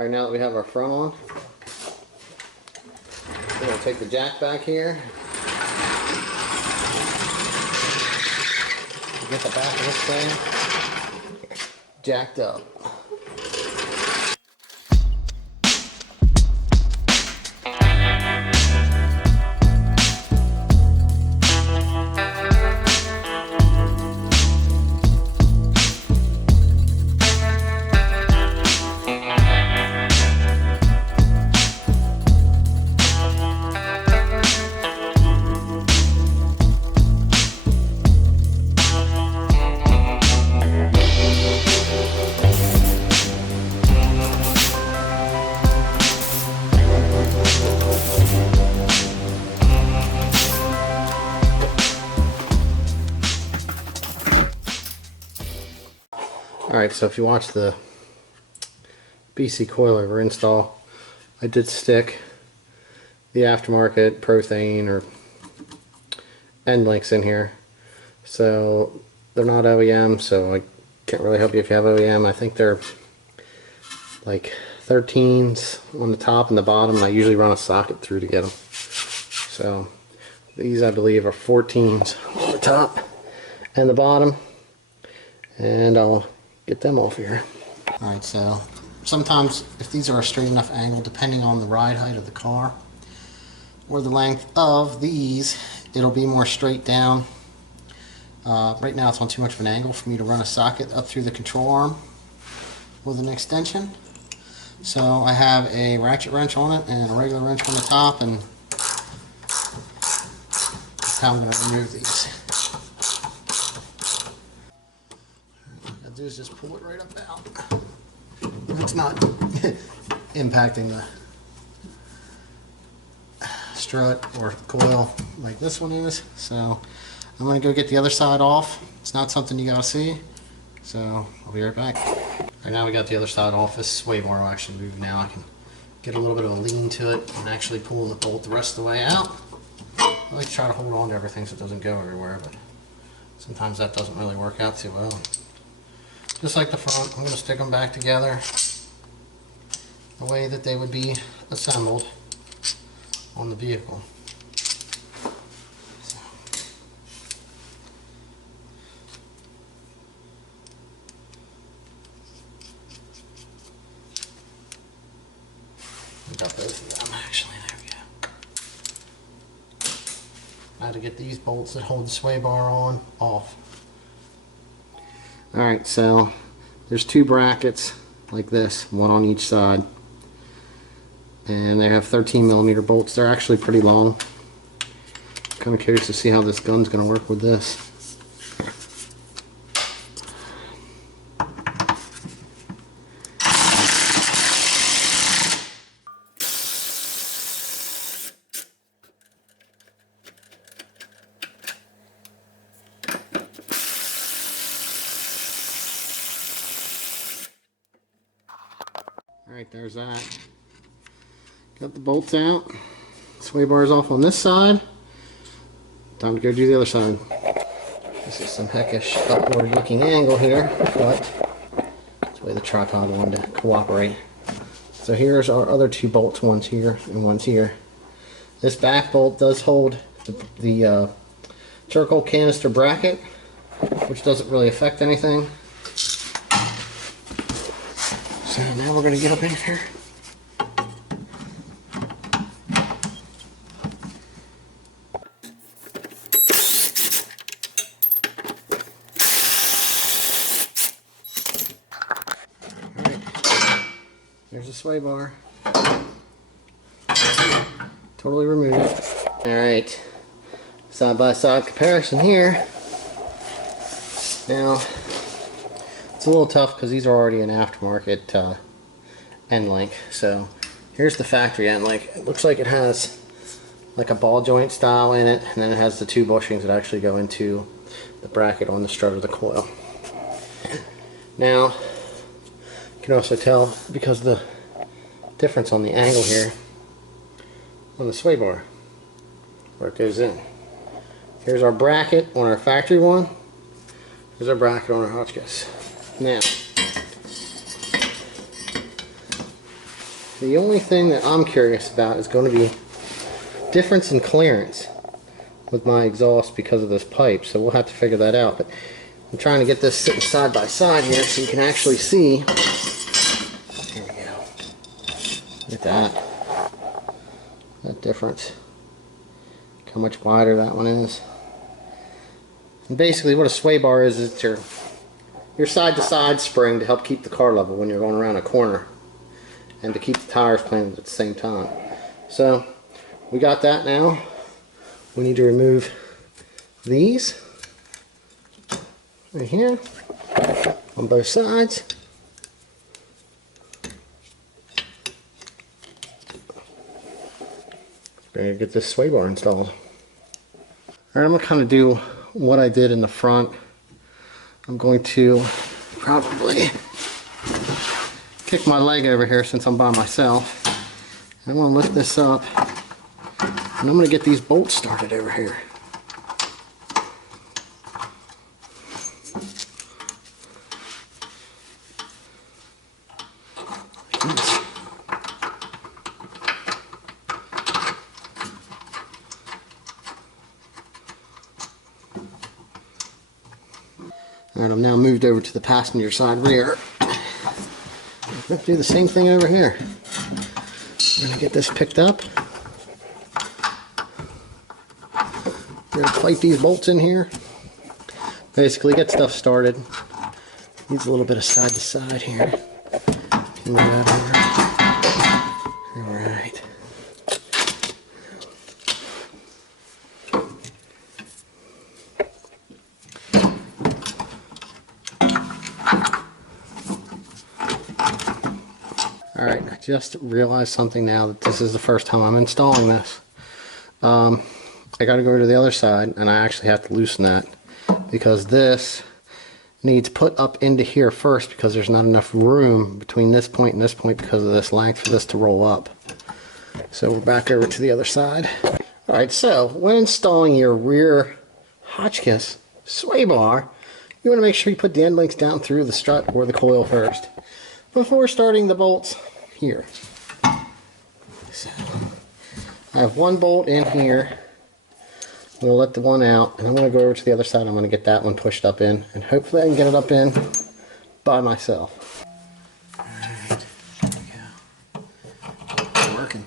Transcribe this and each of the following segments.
Alright, now that we have our front on, we're going to take the jack back here. Get the back of this thing jacked up. Alright, so if you watch the BC coilover install, I did stick the aftermarket Prothane or end links in here. So they're not OEM, so I can't really help you if you have OEM. I think they're like 13s on the top and the bottom, and I usually run a socket through to get them. So these I believe are 14s on the top and the bottom, and I'll get them off here. Alright, so sometimes if these are a straight enough angle, depending on the ride height of the car or the length of these, it'll be more straight down. Right now it's on too much of an angle for me to run a socket up through the control arm with an extension. So I have a ratchet wrench on it and a regular wrench on the top, and that's how I'm going to remove these. Do is just pull it right up out. It's not impacting the strut or coil like this one is. So I'm going to go get the other side off. It's not something you gotta see, so I'll be right back. Alright, now we got the other side off. This sway bar will actually move now. I can get a little bit of a lean to it and actually pull the bolt the rest of the way out. I like to try to hold on to everything so it doesn't go everywhere, but sometimes that doesn't really work out too well. Just like the front, I'm going to stick them back together the way that they would be assembled on the vehicle. So. I got both of them actually, there we go. Now to get these bolts that hold the sway bar on off. Alright, so there's two brackets like this, one on each side, and they have 13mm bolts. They're actually pretty long. Kind of curious to see how this gun's going to work with this. Alright, there's that. Got the bolts out. Sway bar's off on this side. Time to go do the other side. This is some heckish upward looking angle here, but that's the way the tripod wanted to cooperate. So here's our other two bolts, one's here and one's here. This back bolt does hold the charcoal canister bracket, which doesn't really affect anything. So now we're going to get up in here. Alright, there's the sway bar. Totally removed. Alright, side by side comparison here. Now, it's a little tough because these are already an aftermarket end link. So here's the factory end link. It looks like it has like a ball joint style in it, and then it has the two bushings that actually go into the bracket on the strut of the coil. Now you can also tell because of the difference on the angle here on the sway bar where it goes in. Here's our bracket on our factory one. Here's our bracket on our hotchkis. Now, The only thing that I'm curious about is going to be difference in clearance with my exhaust because of this pipe, so we'll have to figure that out. But I'm trying to get this sitting side by side here so you can actually see. Here we go. Look at that difference. Look how much wider that one is. And basically what a sway bar is it's your side to side spring to help keep the car level when you're going around a corner and to keep the tires planted at the same time. So we got that now. We need to remove these right here on both sides. Better get this sway bar installed. Alright, I'm going to kind of do what I did in the front. I'm going to probably kick my leg over here since I'm by myself. I'm going to lift this up and I'm going to get these bolts started over here. Alright, I'm now moved over to the passenger side rear. I'm going to do the same thing over here. I'm going to get this picked up. I'm going to plate these bolts in here. Basically get stuff started. Needs a little bit of side to side here. Move that over. Alright. Alright, I just realized something now that this is the first time I'm installing this. I got to go to the other side and I actually have to loosen that because this needs put up into here first because there's not enough room between this point and this point because of this length for this to roll up. So we're back over to the other side. Alright, so when installing your rear hotchkis sway bar, you want to make sure you put the end links down through the strut or the coil first before starting the bolts here. So I have one bolt in here. I'm going to let the one out and I'm going to go over to the other side. I'm going to get that one pushed up in and hopefully I can get it up in by myself. Alright, there we go. It's working.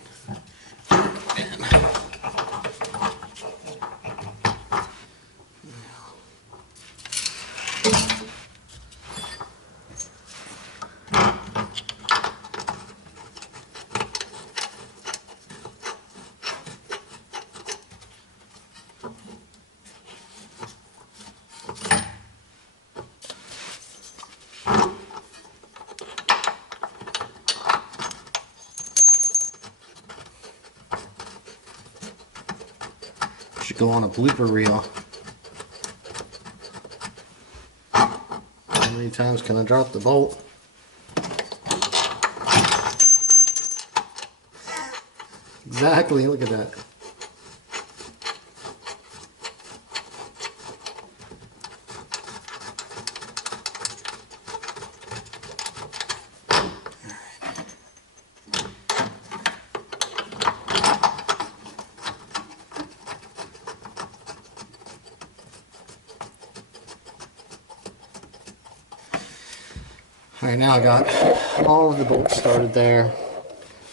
Should go on a blooper reel. How many times can I drop the bolt? Exactly, look at that. Alright, now I got all of the bolts started there.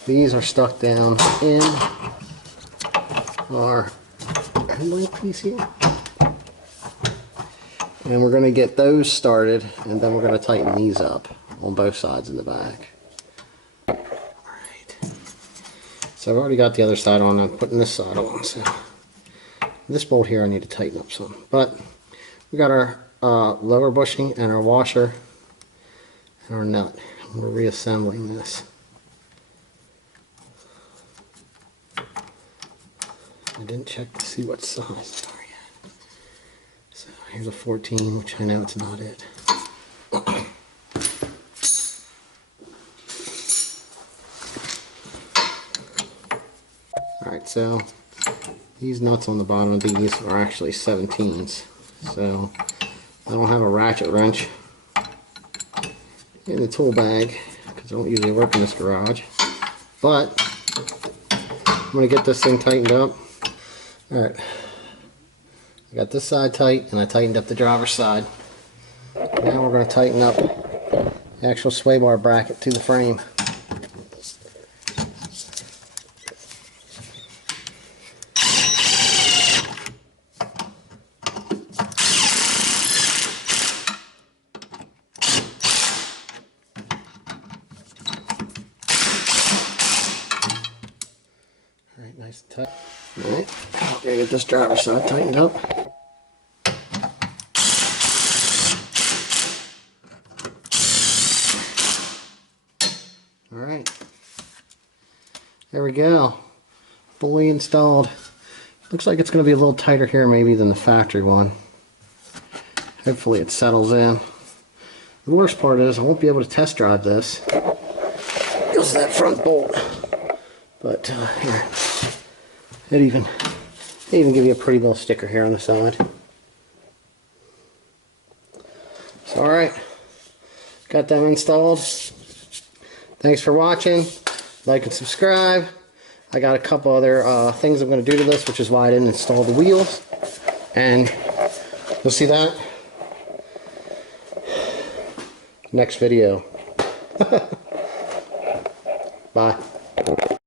These are stuck down in our end link piece here. And we're going to get those started and then we're going to tighten these up on both sides in the back. Alright. So I've already got the other side on. I'm putting this side on. So this bolt here I need to tighten up some. But we got our lower bushing and our washer and our nut. We're reassembling this. I didn't check to see what size they are yet. So here's a 14, which I know it's not it. Alright, so these nuts on the bottom of these are actually 17s. So I don't have a ratchet wrench in the tool bag because I don't usually work in this garage. But I'm going to get this thing tightened up. Alright, I got this side tight and I tightened up the driver's side. Now we're going to tighten up the actual sway bar bracket to the frame. Alright, nice and tight. Alright, gotta get this driver's side tightened up. Alright, there we go, fully installed. Looks like it's going to be a little tighter here maybe than the factory one. Hopefully it settles in. The worst part is I won't be able to test drive this because of that front bolt. But here, they even give you a pretty little sticker here on the side. So alright, got them installed. Thanks for watching. Like and subscribe. I got a couple other things I'm going to do to this, which is why I didn't install the wheels. And you'll see that next video. Bye.